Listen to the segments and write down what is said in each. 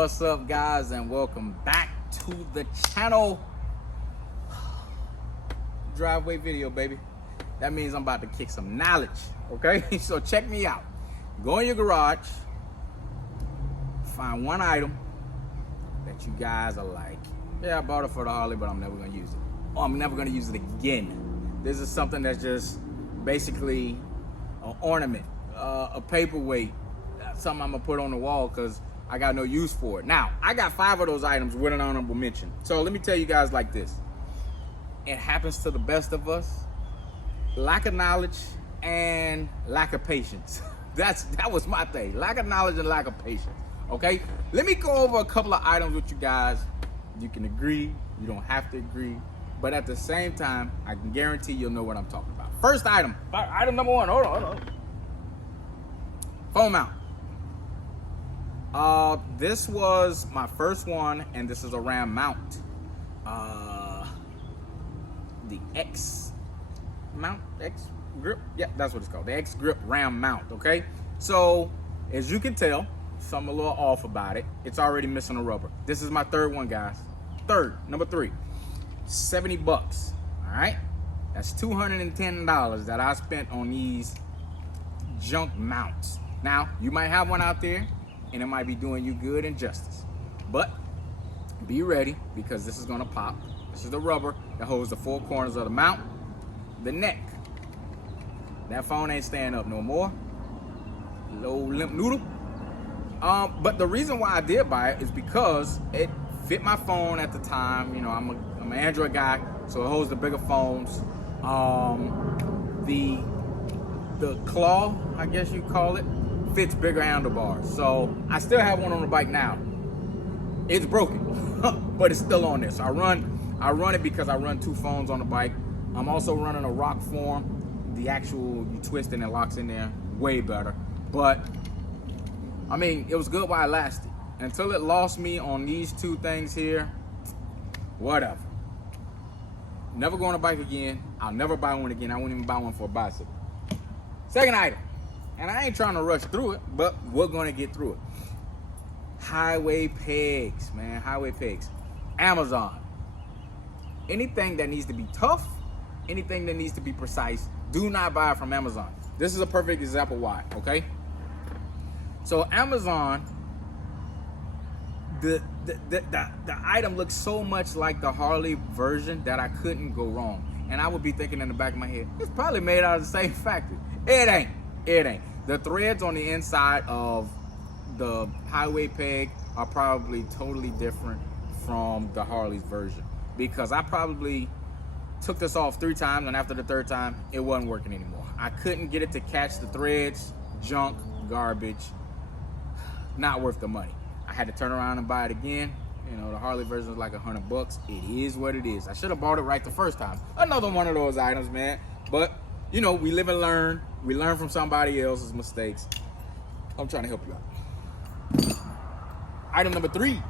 What's up, guys, and welcome back to the channel. Driveway video, baby. That means I'm about to kick some knowledge, okay? So check me out. Go in your garage, find one item that you guys are like, yeah, I bought it for the Harley, but I'm never gonna use it. Or I'm never gonna use it again. This is something that's just basically an ornament, a paperweight, something I'm gonna put on the wall because I got no use for it. Now, I got 5 of those items with an honorable mention. So let me tell you guys like this. It happens to the best of us. Lack of knowledge and lack of patience. That was my thing. Lack of knowledge and lack of patience. Okay? Let me go over a couple of items with you guys. You can agree, you don't have to agree. But at the same time, I can guarantee you'll know what I'm talking about. First item. Item number 1. Hold on. Phone mount. This was my first one, and this is a Ram mount. The X mount, X grip, yeah, that's what it's called, the X grip Ram mount. Okay, so as you can tell, something a little off about it. It's already missing a rubber. This is my third one, guys. Number 3, $70. All right, that's $210 that I spent on these junk mounts. Now, you might have one out there and it might be doing you good and justice, but be ready because this is gonna pop. This is the rubber that holds the 4 corners of the mount, the neck. That phone ain't staying up no more. Low limp noodle. But the reason why I did buy it is because it fit my phone at the time. You know, I'm an Android guy, so it holds the bigger phones. The claw, I guess you call it, fits bigger handlebars. So I still have one on the bike now. It's broken, but it's still on there. So I run it because I run 2 phones on the bike. I'm also running a rock form. The actual, you twist and it locks in there, way better. But I mean, it was good while it lasted. Until it lost me on these 2 things here, whatever. Never go on a bike again. I'll never buy one again. I won't even buy one for a bicycle. Second item, and I ain't trying to rush through it, but we're gonna get through it. Highway pegs, man, highway pegs. Amazon. Anything that needs to be tough, anything that needs to be precise, do not buy it from Amazon. This is a perfect example why, okay? So Amazon, the item looks so much like the Harley version that I couldn't go wrong. And I would be thinking in the back of my head, it's probably made out of the same factory. It ain't. The threads on the inside of the highway peg are probably totally different from the Harley's version, because I probably took this off 3 times, and after the 3rd time, it wasn't working anymore. I couldn't get it to catch the threads. Junk, garbage, not worth the money. I had to turn around and buy it again. You know, the Harley version was like $100. It is what it is. I should have bought it right the first time. Another one of those items, man. But, you know, we live and learn. We learn from somebody else's mistakes. I'm trying to help you out. Item number 3.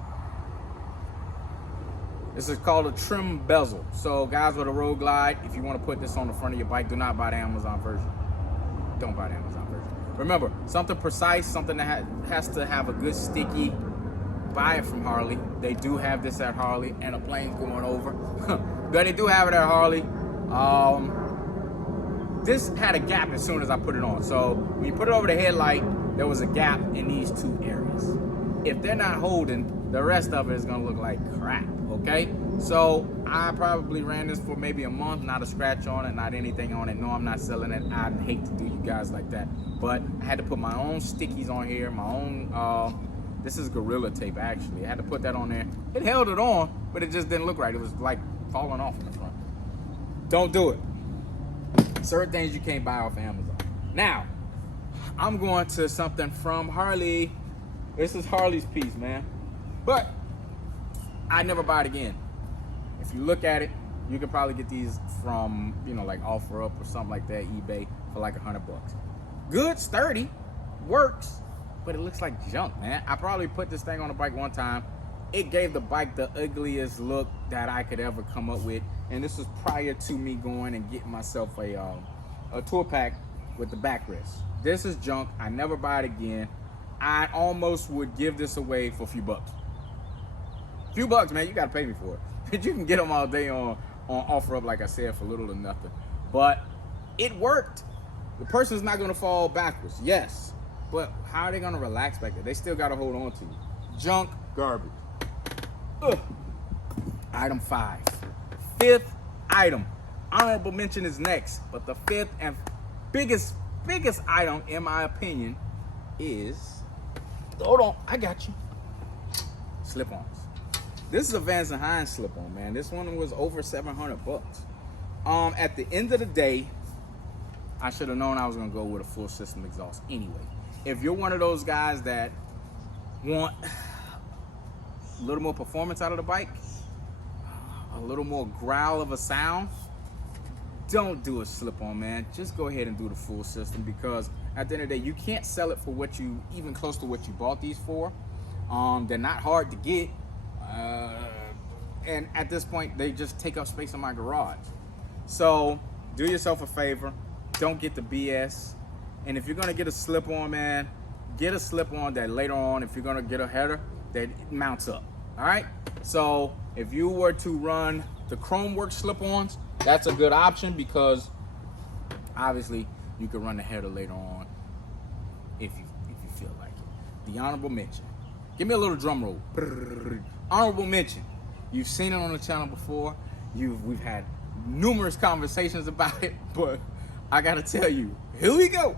This is called a trim bezel. So guys with a Road Glide, if you want to put this on the front of your bike, do not buy the Amazon version. Don't buy the Amazon version. Remember, something precise, something that has to have a good sticky, buy it from Harley. They do have this at Harley, and a plane's going over. But they do have it at Harley. This had a gap as soon as I put it on. So when you put it over the headlight, there was a gap in these 2 areas. If they're not holding, the rest of it is gonna look like crap, okay? So I probably ran this for maybe a month, not a scratch on it, not anything on it. No, I'm not selling it. I hate to do you guys like that. But I had to put my own stickies on here, my own, this is Gorilla tape actually. I had to put that on there. It held it on, but it just didn't look right. It was like falling off in the front. Don't do it. Certain things you can't buy off of Amazon. Now, I'm going to something from Harley. This is Harley's Piece, man. But I'd never buy it again. If you look at it, you can probably get these from, you know, like OfferUp or something like that, eBay, for like $100. Good, sturdy, works, but it looks like junk, man. I probably put this thing on the bike one time. It gave the bike the ugliest look that I could ever come up with. And this was prior to me going and getting myself a tour pack with the backrest. This is junk. I never buy it again. I almost would give this away for a few bucks. A few bucks, man, you gotta pay me for it. But you can get them all day on offer up, like I said, for little or nothing. But it worked. The person's not gonna fall backwards, yes. But how are they gonna relax back there? They still gotta hold on to you. Junk, garbage. Ugh. Item 5. 5th item. Honorable mention is next, but the 5th and biggest item, in my opinion, is, hold on, I got you. Slip-ons. This is a Vans & Hines slip-on, man. This one was over 700 bucks. At the end of the day, I should have known I was gonna go with a full system exhaust anyway. If you're one of those guys that want a little more performance out of the bike, a little more growl of a sound, don't do a slip-on, man. Just go ahead and do the full system, because at the end of the day, you can't sell it for what you, even close to what you bought these for. They're not hard to get. And at this point, they just take up space in my garage. So do yourself a favor. Don't get the BS. And if you're gonna get a slip-on, man, get a slip-on that later on, if you're gonna get a header, that it mounts up. All right? So if you were to run the Chromeworks slip-ons, that's a good option, because obviously you can run the header later on if you feel like it. The honorable mention. Give me a little drum roll. Honorable mention. You've seen it on the channel before. We've had numerous conversations about it, but I gotta tell you, here we go.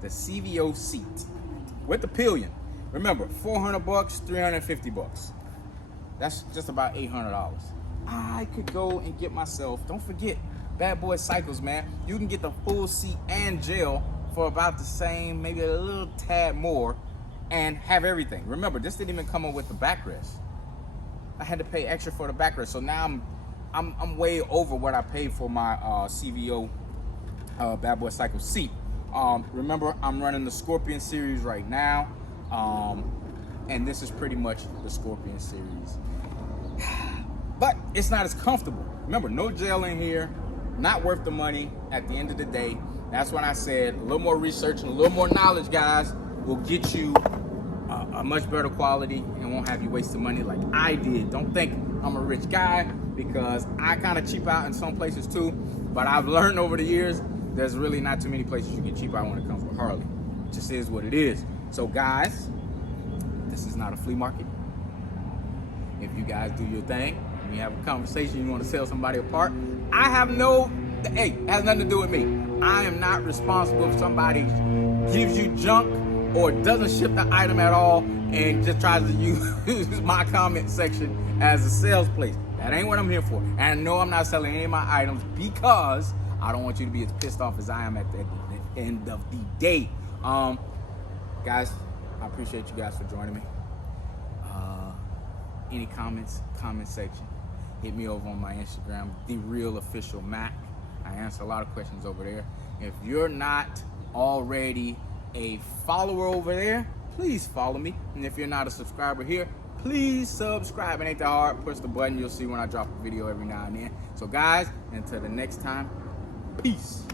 The CVO seat with the pillion. Remember, 400 bucks, 350 bucks. That's just about $800. I could go and get myself, don't forget, Bad Boy Cycles, man. You can get the full seat and gel for about the same, maybe a little tad more, and have everything. Remember, this didn't even come up with the backrest. I had to pay extra for the backrest, so now I'm way over what I paid for my CVO Bad Boy Cycle seat. Remember, I'm running the Scorpion series right now, and this is pretty much the Scorpion series. But it's not as comfortable. Remember, no gel in here, not worth the money at the end of the day. That's when I said a little more research and a little more knowledge, guys, will get you a much better quality and won't have you wasting money like I did. Don't think I'm a rich guy, because I kind of cheap out in some places too, but I've learned over the years there's really not too many places you can cheap out when it comes to Harley. It just is what it is. So guys, this is not a flea market. If you guys do your thing, and you have a conversation, you want to sell somebody a part, I have no, hey, it has nothing to do with me. I am not responsible if somebody gives you junk or doesn't ship the item at all and just tries to use my comment section as a sales place. That ain't what I'm here for. And no, I'm not selling any of my items, because I don't want you to be as pissed off as I am at the end of the day. Guys, I appreciate you guys for joining me. Any comments, comment section. Hit me over on my Instagram, The Real Official Mac. I answer a lot of questions over there. If you're not already a follower over there, please follow me. And if you're not a subscriber here, please subscribe. It ain't that hard. Push the button. You'll see when I drop a video every now and then. So guys, until the next time, peace.